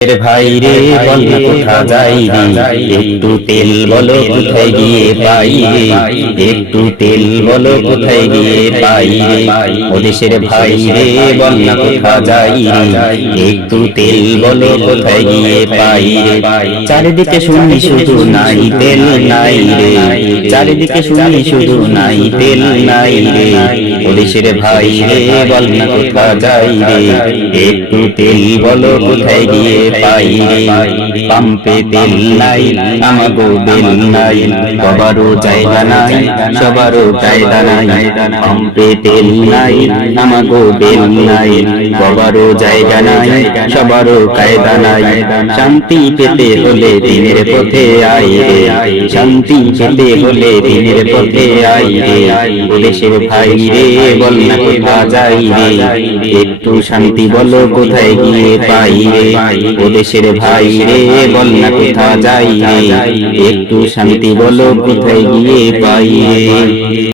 এর ভাই রে বল না কোথা যাই রে, একটু তেল বলো কোথায় গিয়ে পাই রে, একটু তেল বলো কোথায় গিয়ে পাই রে। ও দেশের ভাই রে বল না কোথা যাই রে, একটু তেল বলো কোথায় গিয়ে পাই রে। চারিদিকে শুনি শুধু নাই তেল নাই রে, চারিদিকে শুনি শুধু নাই তেল নাই রে। ও দেশের ভাই রে বল না কোথা যাই রে, একটু তেল বলো কোথায় গিয়ে পাই রে। পাম্পে তেল নাই আমাগো বেল নাই, সবারও জায়গা নাই সবারও কায়দা নাই। পাম্পে তেল নাই আমাগো বেল নাই, সবারও জায়গা নাই সবারও কায়দা নাই। শান্তি পেতে হলে দিনের পথে আই রে, শান্তি পেতে হলে দিনের পথে আই রে। ও দেশের ভাই রে বল না কোথা যাই রে, একটু শান্তি বলো কোথায় গিয়ে পাই রে। ও দেশের ভাই রে বল না কোথা যাই রে, একটু শান্তি বলো কোথায় গিয়ে পাই রে।